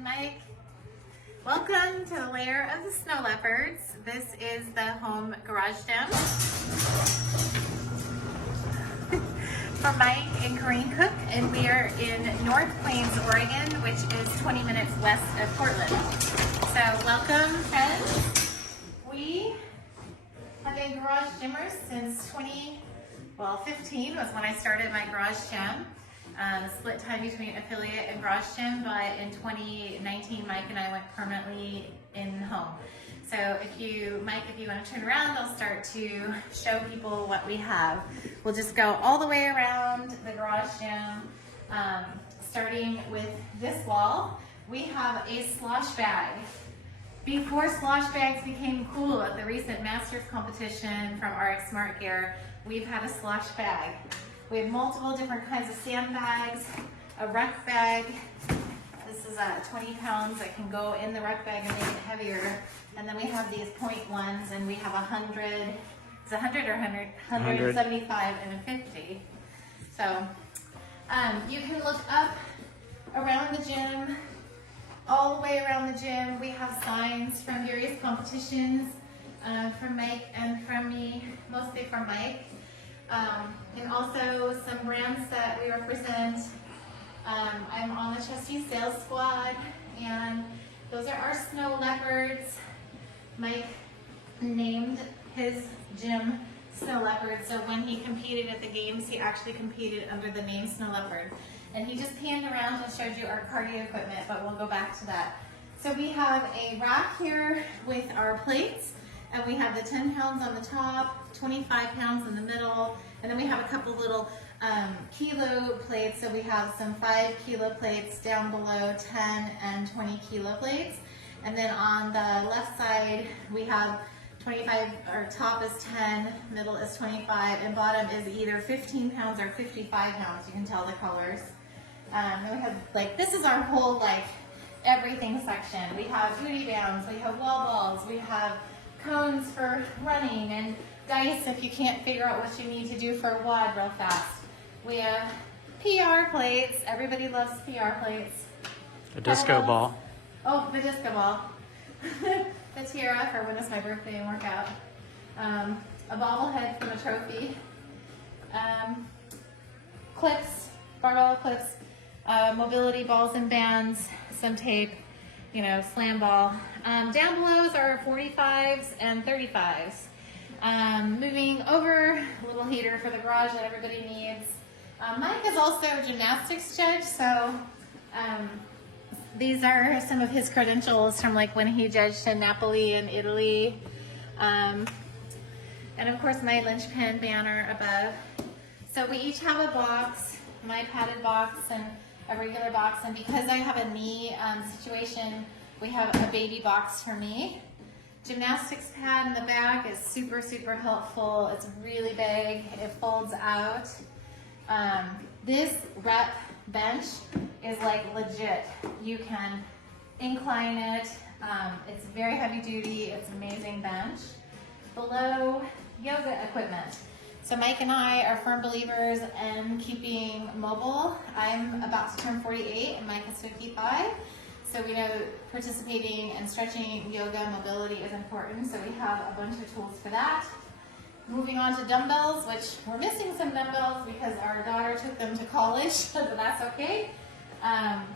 and Mike. Welcome to the lair of the snow leopards. This is the home garage gym for Mike and Corinne Cook, and we are in North Plains, Oregon, which is 20 minutes west of Portland. So welcome, friends. We have been garage gymmers since 2015 was when I started my garage gym. Split time between affiliate and garage gym, but in 2019, Mike and I went permanently in home. So Mike, if you want to turn around, I'll start to show people what we have. We'll just go all the way around the garage gym, starting with this wall. We have a slosh bag. Before slosh bags became cool at the recent Masters competition from RX Smart Gear, we've had a slosh bag. We have multiple different kinds of sandbags, a ruck bag. This is 20 pounds that can go in the ruck bag and make it heavier. And then we have these point ones, and we have 100, it's 100 or 175 and a 50. So you can look up around the gym, all the way around the gym. We have signs from various competitions from Mike and from me, mostly from Mike. And also some brands that we represent. I'm on the Trustee Sales Squad, and those are our snow leopards. Mike named his gym Snow Leopard, so when he competed at the games, he actually competed under the name Snow Leopard. And he just panned around and showed you our cardio equipment, but we'll go back to that. So we have a rack here with our plates, and we have the 10 pounds on the top, 25 pounds in the middle, and then we have a couple little kilo plates. So we have some 5 kilo plates down below, 10 and 20 kilo plates. And then on the left side, we have 25, our top is 10, middle is 25, and bottom is either 15 pounds or 55 pounds. You can tell the colors. And we have, like, this is our whole, like, everything section. We have booty bands, we have wall balls, we have cones for running, and dice if you can't figure out what you need to do for a WOD real fast. We have PR plates. Everybody loves PR plates. A disco ball. Oh, the disco ball. The tiara for when it's my birthday and workout. A bobblehead from a trophy. Clips, barbell clips, mobility balls and bands, some tape, you know, slam ball. Down below are 45s and 35s. Moving over, a little heater for the garage that everybody needs. Mike is also a gymnastics judge, so these are some of his credentials from like when he judged in Napoli in Italy. And of course my Linchpin banner above. So we each have a box, my padded box and a regular box, and because I have a knee situation, we have a baby box for me. Gymnastics pad in the back is super, super helpful. It's really big, it folds out. This rep bench is like legit. You can incline it. It's very heavy duty. It's an amazing bench. Below, yoga equipment. So Mike and I are firm believers in keeping mobile. I'm about to turn 48 and Mike is 55. So we know participating and stretching, yoga, mobility is important. So we have a bunch of tools for that. Moving on to dumbbells, which we're missing some dumbbells because our daughter took them to college, but that's okay.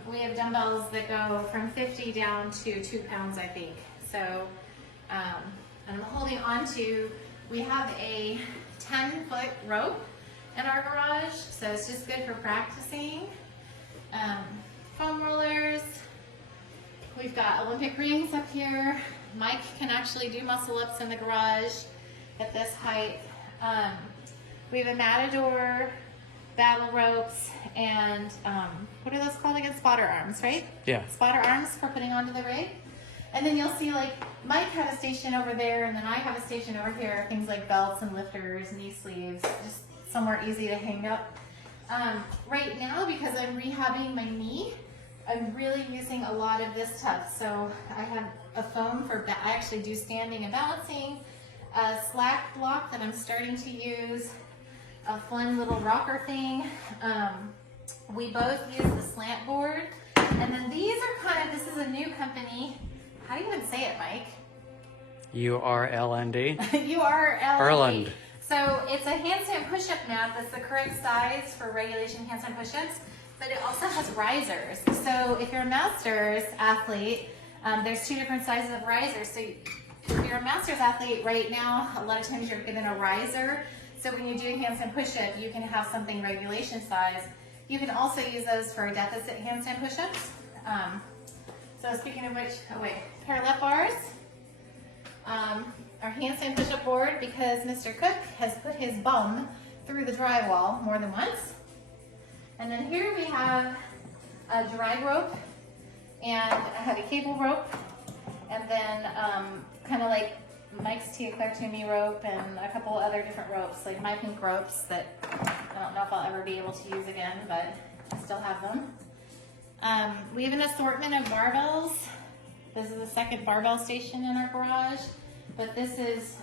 We have dumbbells that go from 50 down to 2 pounds, I think. So, and I'm holding on to, we have a 10-foot rope in our garage, so it's just good for practicing. Foam rollers. We've got Olympic rings up here. Mike can actually do muscle ups in the garage at this height. We have a Matador, battle ropes, and what are those called again? Spotter arms, right? Yeah. Spotter arms for putting onto the rig. And then you'll see like Mike had a station over there, and then I have a station over here, things like belts and lifters, knee sleeves, just somewhere easy to hang up. Right now, because I'm rehabbing my knee, I'm really using a lot of this stuff. So I have a foam for, I actually do standing and balancing, a slack block that I'm starting to use, a fun little rocker thing. We both use the slant board And then these are this is a new company. How do you even say it, Mike? URLND. URLND. Erland. So it's a handstand push-up mat that's the correct size for regulation handstand push-ups, but it also has risers. So if you're a master's athlete, there's 2 different sizes of risers. So if you're a master's athlete right now, a lot of times you're given a riser. So when you do a handstand push-up, you can have something regulation size. You can also use those for deficit handstand push-ups. So speaking of which, parallel bars. Our handstand push-up board, because Mr. Cook has put his bum through the drywall more than once. And then here we have a drag rope and a heavy cable rope, and then kind of like Mike's Teoclectomy rope and a couple other different ropes, like my pink ropes that I don't know if I'll ever be able to use again, but I still have them. We have an assortment of barbells. This is the second barbell station in our garage, but this is,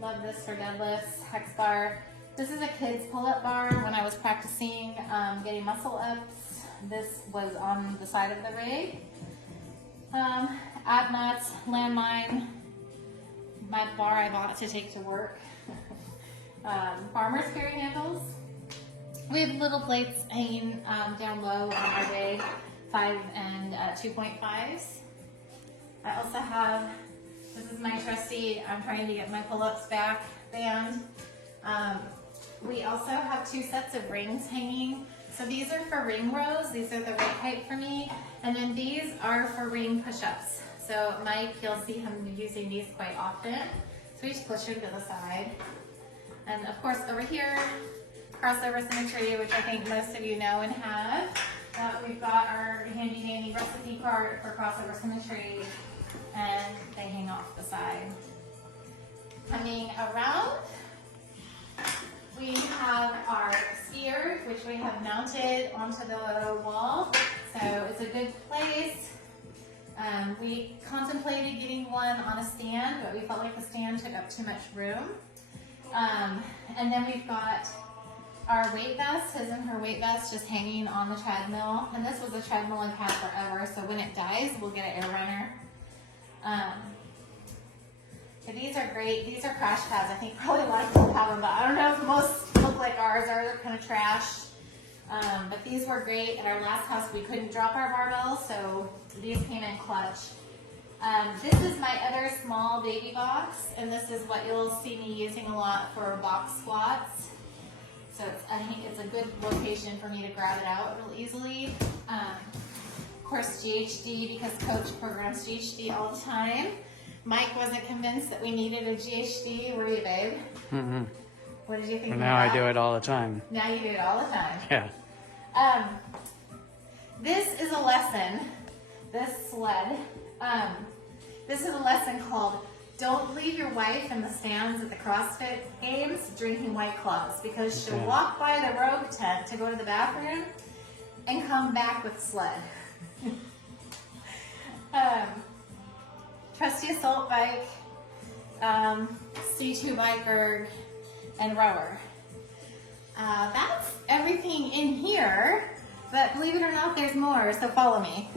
love this for deadlifts, hex bar. This is a kid's pull-up bar. When I was practicing getting muscle ups, this was on the side of the rig. Ab mats, landmine, my bar I bought to take to work. Farmer's carry handles. We have little plates hanging down low on our day, 5 and 2.5s. I also have, this is my trusty, I'm trying to get my pull-ups back band. We also have 2 sets of rings hanging. So these are for ring rows. These are the right height for me. And then these are for ring push-ups. So Mike, you'll see him using these quite often. So we just push them to the side. And of course over here, crossover symmetry, which I think most of you know and have. We've got our handy dandy recipe card for crossover symmetry, and they hang off the side. Coming around, we have our skier, which we have mounted onto the wall. So it's a good place. We contemplated getting one on a stand, but we felt like the stand took up too much room. And then we've got our weight vest, his and her weight vest, just hanging on the treadmill. And this was a treadmill I've had forever, so when it dies, we'll get an air runner. So these are great. These are crash pads. I think probably a lot of people have them, but I don't know if most look like ours. Ours are kind of trashed. But these were great. At our last house, we couldn't drop our barbells, so these came in clutch. This is my other small baby box, and this is what you'll see me using a lot for box squats. So I think it's a good location for me to grab it out real easily. Of course, GHD, because Coach programs GHD all the time. Mike wasn't convinced that we needed a GHD. Were you, babe? Mm-hmm. What did you think? Now I do it all the time. Now you do it all the time. Yeah. This is a lesson. This sled. This is a lesson called "Don't Leave Your Wife in the Stands at the CrossFit Games drinking White Claws," because she'll walk by the rogue tent to go to the bathroom and come back with sled. Trusty assault bike, C2 bike erg, and rower. That's everything in here, but believe it or not, there's more, so follow me.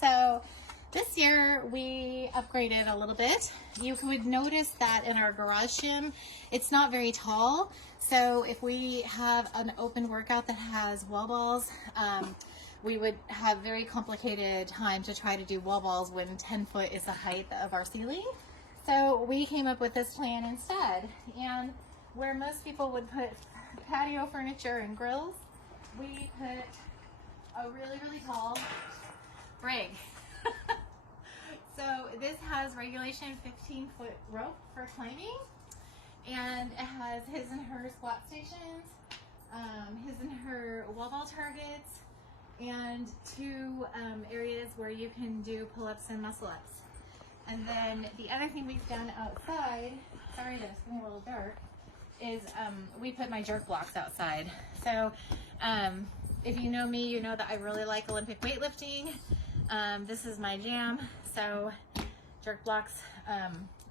So this year we upgraded a little bit. You would notice that in our garage gym, it's not very tall. So if we have an open workout that has wall balls, we would have very complicated time to try to do wall balls when 10 foot is the height of our ceiling. So we came up with this plan instead. And where most people would put patio furniture and grills, we put a really, really tall rig. So this has regulation 15-foot rope for climbing, and it has his and her squat stations, his and her wall ball targets, and 2 areas where you can do pull-ups and muscle-ups. And then the other thing we've done outside, sorry that it's getting a little dark, is we put my jerk blocks outside. So if you know me, you know that I really like Olympic weightlifting. This is my jam. So jerk blocks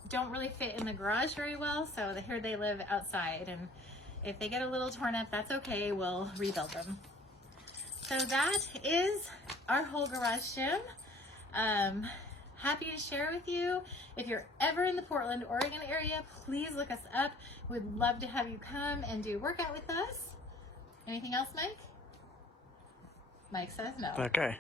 don't really fit in the garage very well, so here they live outside, and if they get a little torn up, that's okay, we'll rebuild them. So that is our whole garage gym. Happy to share with you. If you're ever in the Portland, Oregon area, please look us up. We'd love to have you come and do a workout with us. Anything else, Mike? Mike says no. Okay.